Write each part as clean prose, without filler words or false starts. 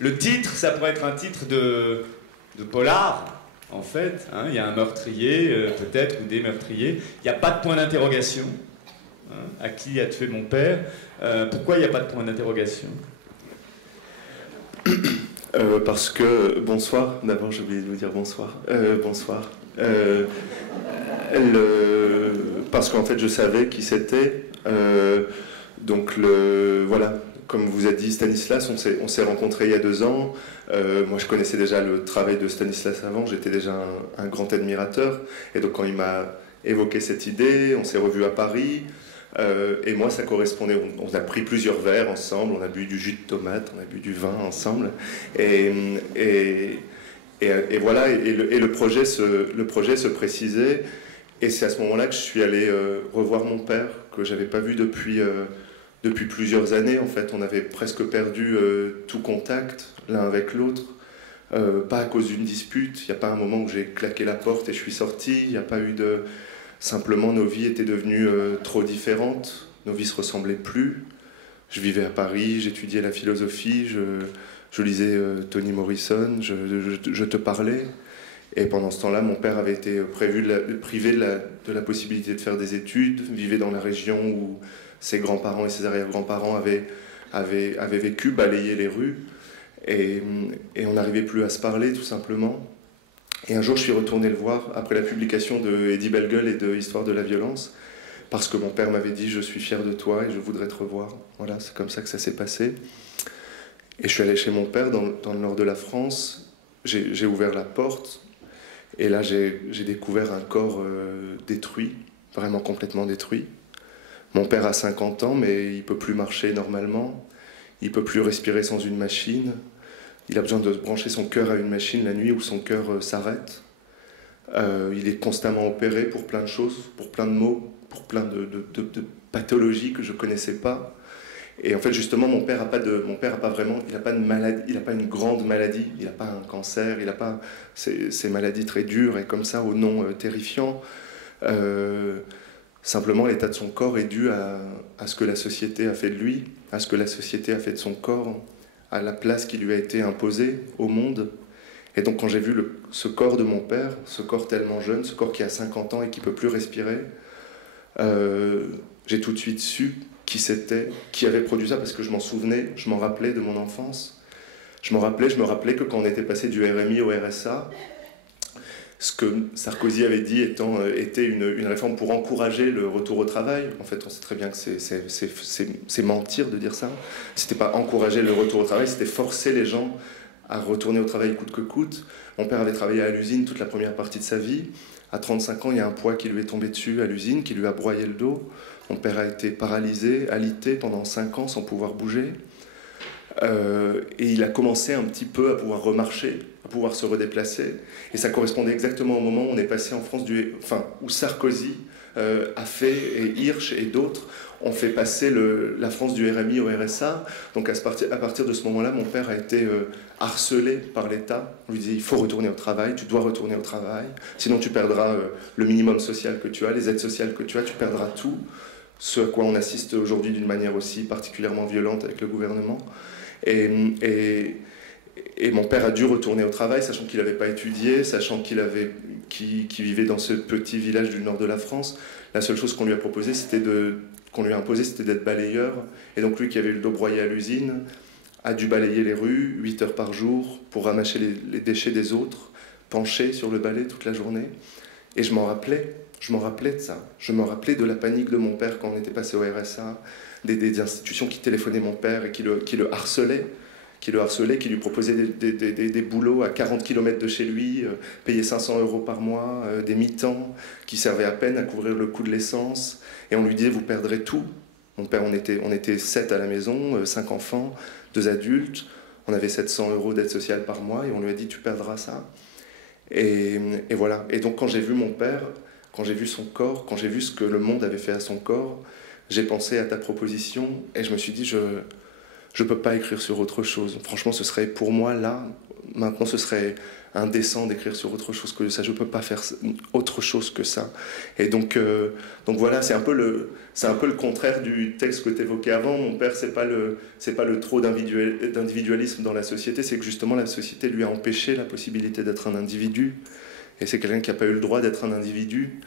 Le titre, ça pourrait être un titre de polar, en fait. Hein. Il y a un meurtrier, peut-être, ou des meurtriers. Il n'y a pas de point d'interrogation. Hein. À qui a tué mon père? Pourquoi il n'y a pas de point d'interrogation? Parce que, bonsoir, d'abord j'ai oublié de vous dire bonsoir. Bonsoir. Parce qu'en fait je savais qui c'était. Voilà, comme vous a dit Stanislas, on s'est rencontrés il y a 2 ans. Moi je connaissais déjà le travail de Stanislas avant, j'étais déjà un grand admirateur. Et donc quand il m'a évoqué cette idée, on s'est revus à Paris. Et moi, ça correspondait. On a pris plusieurs verres ensemble, on a bu du jus de tomate, on a bu du vin ensemble. Et voilà, le projet se précisait. Et c'est à ce moment-là que je suis allé revoir mon père, que je n'avais pas vu depuis plusieurs années. En fait, on avait presque perdu tout contact l'un avec l'autre. Pas à cause d'une dispute. Il n'y a pas un moment où j'ai claqué la porte et je suis sorti. Il n'y a pas eu de... Simplement, nos vies étaient devenues trop différentes, nos vies se ressemblaient plus. Je vivais à Paris, j'étudiais la philosophie, je lisais Toni Morrison, je te parlais. Et pendant ce temps-là, mon père avait été privé de la possibilité de faire des études, vivait dans la région où ses grands-parents et ses arrière-grands-parents avaient vécu, balayé les rues. Et on n'arrivait plus à se parler, tout simplement. Et un jour, je suis retourné le voir après la publication de Eddie Bellegueule et de Histoire de la violence, parce que mon père m'avait dit « Je suis fier de toi et je voudrais te revoir ». Voilà, c'est comme ça que ça s'est passé. Et je suis allé chez mon père dans le nord de la France. J'ai ouvert la porte et là, j'ai découvert un corps détruit, vraiment complètement détruit. Mon père a 50 ans, mais il ne peut plus marcher normalement. Il ne peut plus respirer sans une machine. Il a besoin de brancher son cœur à une machine la nuit où son cœur s'arrête. Il est constamment opéré pour plein de choses, pour plein de maux, pour plein de pathologies que je ne connaissais pas. Et en fait, justement, mon père a pas vraiment, il n'a pas de maladie, il n'a pas une grande maladie, il n'a pas un cancer, il n'a pas ces maladies très dures et comme ça, au nom terrifiant. Simplement, l'état de son corps est dû à ce que la société a fait de lui, à ce que la société a fait de son corps, à la place qui lui a été imposée au monde. Et donc quand j'ai vu ce corps de mon père, ce corps tellement jeune, ce corps qui a 50 ans et qui ne peut plus respirer, j'ai tout de suite su qui c'était, qui avait produit ça, parce que je m'en souvenais, je m'en rappelais de mon enfance. Je me rappelais que quand on était passé du RMI au RSA, ce que Sarkozy avait dit était une réforme pour encourager le retour au travail. En fait, on sait très bien que c'est mentir de dire ça. C'était pas encourager le retour au travail, c'était forcer les gens à retourner au travail coûte que coûte. Mon père avait travaillé à l'usine toute la première partie de sa vie. À 35 ans, il y a un poids qui lui est tombé dessus à l'usine, qui lui a broyé le dos. Mon père a été paralysé, alité pendant 5 ans sans pouvoir bouger. Et il a commencé un petit peu à pouvoir remarcher, à pouvoir se redéplacer. Et ça correspondait exactement au moment où on est passé en France, où Sarkozy a fait, et Hirsch et d'autres ont fait passer la France du RMI au RSA. Donc à partir de ce moment-là, mon père a été harcelé par l'État. On lui disait, il faut retourner au travail, tu dois retourner au travail, sinon tu perdras le minimum social que tu as, les aides sociales que tu as, tu perdras tout. Ce à quoi on assiste aujourd'hui d'une manière aussi particulièrement violente avec le gouvernement. Et mon père a dû retourner au travail, sachant qu'il n'avait pas étudié, sachant qu'il vivait dans ce petit village du nord de la France. La seule chose qu'on lui a proposé, qu'on lui a imposé, c'était d'être balayeur. Et donc lui, qui avait eu le dos broyé à l'usine, a dû balayer les rues 8 heures par jour pour ramasser les déchets des autres, penché sur le balai toute la journée. Et je m'en rappelais de ça. Je me rappelais de la panique de mon père quand on était passé au RSA, des institutions qui téléphonaient mon père et qui le harcelaient, qui lui proposaient des boulots à 40 km de chez lui, payés 500 € par mois, des mi-temps, qui servaient à peine à couvrir le coût de l'essence. Et on lui disait, vous perdrez tout. Mon père, on était 7 à la maison, 5 enfants, 2 adultes. On avait 700 € d'aide sociale par mois et on lui a dit, tu perdras ça. Et voilà. Et donc quand j'ai vu mon père, quand j'ai vu son corps, quand j'ai vu ce que le monde avait fait à son corps, j'ai pensé à ta proposition et je me suis dit, je ne peux pas écrire sur autre chose. Franchement, ce serait pour moi, là, maintenant, ce serait indécent d'écrire sur autre chose que ça. Je peux pas faire autre chose que ça. Et donc voilà, c'est un peu le contraire du texte que tu évoquais avant. Mon père, c'est pas le trop d'individualisme dans la société, c'est que justement la société lui a empêché la possibilité d'être un individu. Et c'est quelqu'un qui n'a pas eu le droit d'être un individu.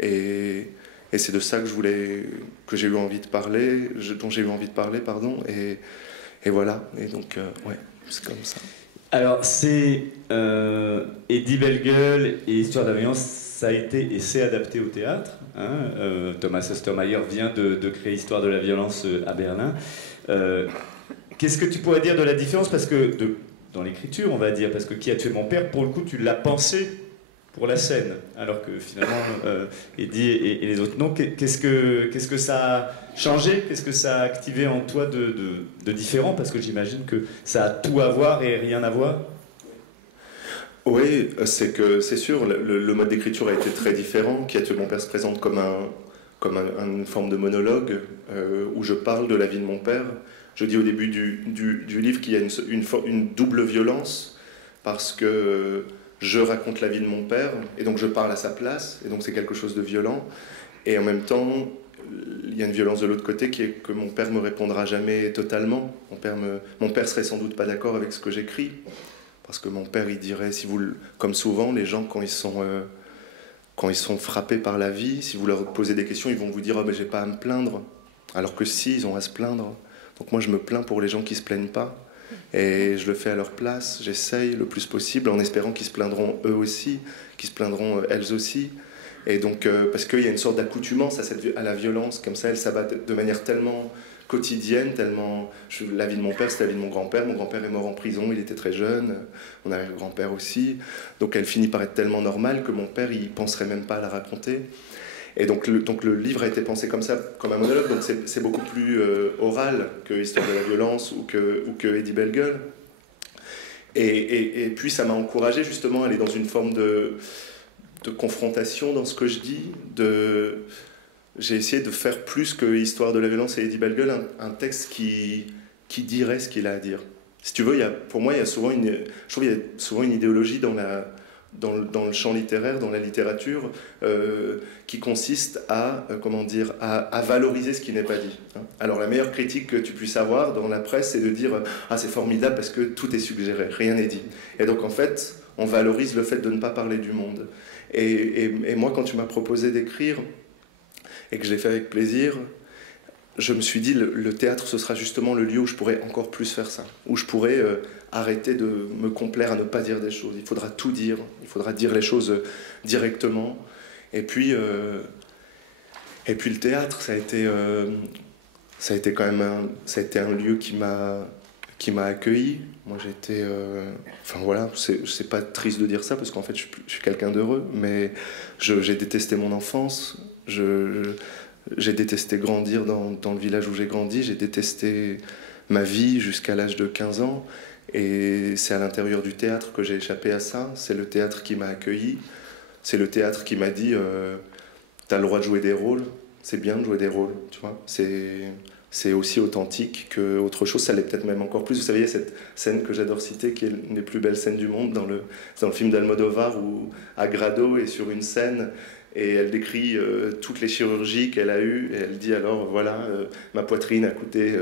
Et c'est de ça que j'ai eu envie de parler, dont j'ai eu envie de parler, pardon. Et voilà. Et donc, ouais, c'est comme ça. Alors, c'est Eddie Bellegueule et Histoire de la violence, ça a été et c'est adapté au théâtre. Hein. Thomas Ostermayer vient de créer Histoire de la violence à Berlin. Qu'est-ce que tu pourrais dire de la différence, parce que dans l'écriture, on va dire, parce que Qui a tué mon père, pour le coup, tu l'as pensé pour la scène, alors que finalement, Eddie et les autres non. Qu'est-ce que ça a changé? Qu'est-ce que ça a activé en toi de différent? Parce que j'imagine que ça a tout à voir et rien à voir. Oui, c'est sûr, le mode d'écriture a été très différent. Qui a tué mon père se présente comme une forme de monologue où je parle de la vie de mon père. Je dis au début du livre qu'il y a une double violence, parce que je raconte la vie de mon père, et donc je parle à sa place, et donc c'est quelque chose de violent. Et en même temps, il y a une violence de l'autre côté qui est que mon père me répondra jamais totalement. Mon père serait sans doute pas d'accord avec ce que j'écris, parce que mon père, il dirait, comme souvent, les gens, quand ils sont frappés par la vie, si vous leur posez des questions, ils vont vous dire « Oh, mais j'ai pas à me plaindre », alors que si, ils ont à se plaindre. Donc moi, je me plains pour les gens qui se plaignent pas. Et je le fais à leur place, j'essaye le plus possible, en espérant qu'ils se plaindront eux aussi, qu'ils se plaindront elles aussi. Et donc, parce qu'il y a une sorte d'accoutumance à la violence, comme ça, elle s'abat de manière tellement quotidienne, tellement... La vie de mon père, c'est la vie de mon grand-père. Mon grand-père est mort en prison, il était très jeune, mon arrière-grand-père aussi. Donc elle finit par être tellement normale que mon père, il penserait même pas à la raconter. Et donc le livre a été pensé comme ça, comme un monologue, donc c'est beaucoup plus oral que Histoire de la violence ou que Eddie Bellegueule. Et puis ça m'a encouragé justement à aller dans une forme de confrontation dans ce que je dis. J'ai essayé de faire plus que Histoire de la violence et Eddie Bellegueule, un texte qui dirait ce qu'il a à dire. Si tu veux, pour moi, il y a souvent une idéologie dans le champ littéraire, dans la littérature, qui consiste à valoriser ce qui n'est pas dit. Alors la meilleure critique que tu puisses avoir dans la presse, c'est de dire « Ah, c'est formidable parce que tout est suggéré, rien n'est dit ». Et donc en fait, on valorise le fait de ne pas parler du monde. Et moi, quand tu m'as proposé d'écrire, et que je l'ai fait avec plaisir, je me suis dit, le théâtre, ce sera justement le lieu où je pourrais encore plus faire ça, où je pourrais arrêter de me complaire à ne pas dire des choses. Il faudra tout dire, il faudra dire les choses directement. Et puis le théâtre, ça a été quand même un lieu qui m'a accueilli. Moi, j'étais... Enfin voilà, c'est pas triste de dire ça, parce qu'en fait, je suis quelqu'un d'heureux, mais j'ai détesté mon enfance, j'ai détesté grandir dans le village où j'ai grandi, j'ai détesté ma vie jusqu'à l'âge de 15 ans, et c'est à l'intérieur du théâtre que j'ai échappé à ça. C'est le théâtre qui m'a accueilli, c'est le théâtre qui m'a dit t'as le droit de jouer des rôles, c'est bien de jouer des rôles, tu vois, c'est aussi authentique qu'autre chose, ça l'est peut-être même encore plus. Vous savez, il y a cette scène que j'adore citer, qui est une des plus belles scènes du monde, dans le film d'Almodovar, où Agrado est sur une scène, et elle décrit toutes les chirurgies qu'elle a eues, et elle dit alors, voilà, ma poitrine a coûté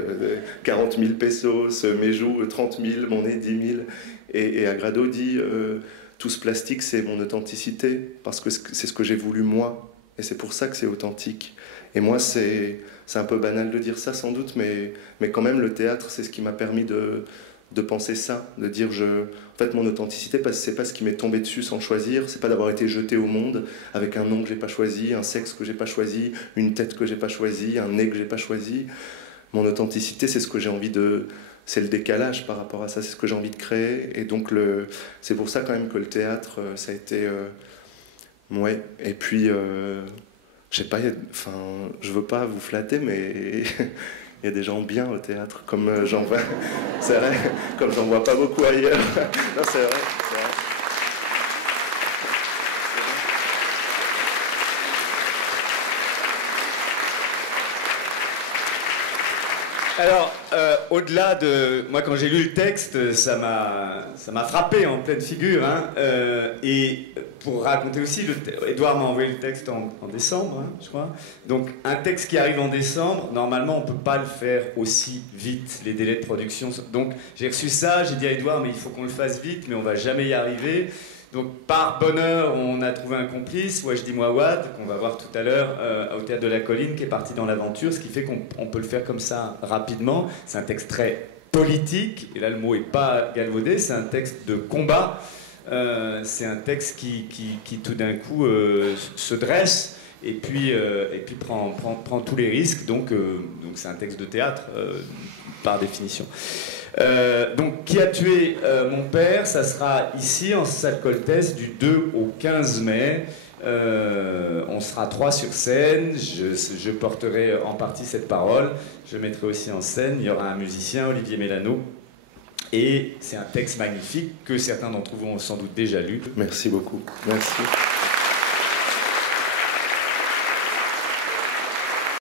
40 000 pesos, mes joues 30 000, mon nez 10 000, et Agrado dit, tout ce plastique, c'est mon authenticité, parce que c'est ce que j'ai voulu moi, et c'est pour ça que c'est authentique. Et moi, c'est un peu banal de dire ça sans doute, mais quand même le théâtre, c'est ce qui m'a permis de penser ça, de dire en fait mon authenticité, c'est pas ce qui m'est tombé dessus sans choisir, c'est pas d'avoir été jeté au monde avec un nom que j'ai pas choisi, un sexe que j'ai pas choisi, une tête que j'ai pas choisi, un nez que j'ai pas choisi. Mon authenticité, c'est ce que j'ai envie c'est le décalage par rapport à ça, c'est ce que j'ai envie de créer, et donc c'est pour ça quand même que le théâtre, ça a été ouais. Et puis je sais pas, je veux pas vous flatter, mais il y a des gens bien au théâtre, comme j'en vois, c'est vrai, comme j'en vois pas beaucoup ailleurs. Non, c'est vrai. Alors, au-delà de... Moi, quand j'ai lu le texte, ça m'a frappé en pleine figure. Hein. Et pour raconter aussi, Édouard m'a envoyé le texte en décembre, hein, je crois. Donc, un texte qui arrive en décembre, normalement, on ne peut pas le faire aussi vite, les délais de production. Donc, j'ai reçu ça, j'ai dit à Édouard, mais il faut qu'on le fasse vite, mais on ne va jamais y arriver. Donc, par bonheur, on a trouvé un complice, Wajdi Mouawad, qu'on va voir tout à l'heure au Théâtre de la Colline, qui est parti dans l'aventure, ce qui fait qu'on peut le faire comme ça rapidement. C'est un texte très politique, et là le mot n'est pas galvaudé, c'est un texte de combat, c'est un texte qui tout d'un coup se dresse et puis prend tous les risques, donc c'est un texte de théâtre par définition. Donc, qui a tué mon père, ça sera ici en salle Coltès du 2 au 15 mai. On sera 3 sur scène. Je porterai en partie cette parole. Je mettrai aussi en scène. Il y aura un musicien, Olivier Mélano. Et c'est un texte magnifique que certains d'entre vous ont sans doute déjà lu. Merci beaucoup. Merci.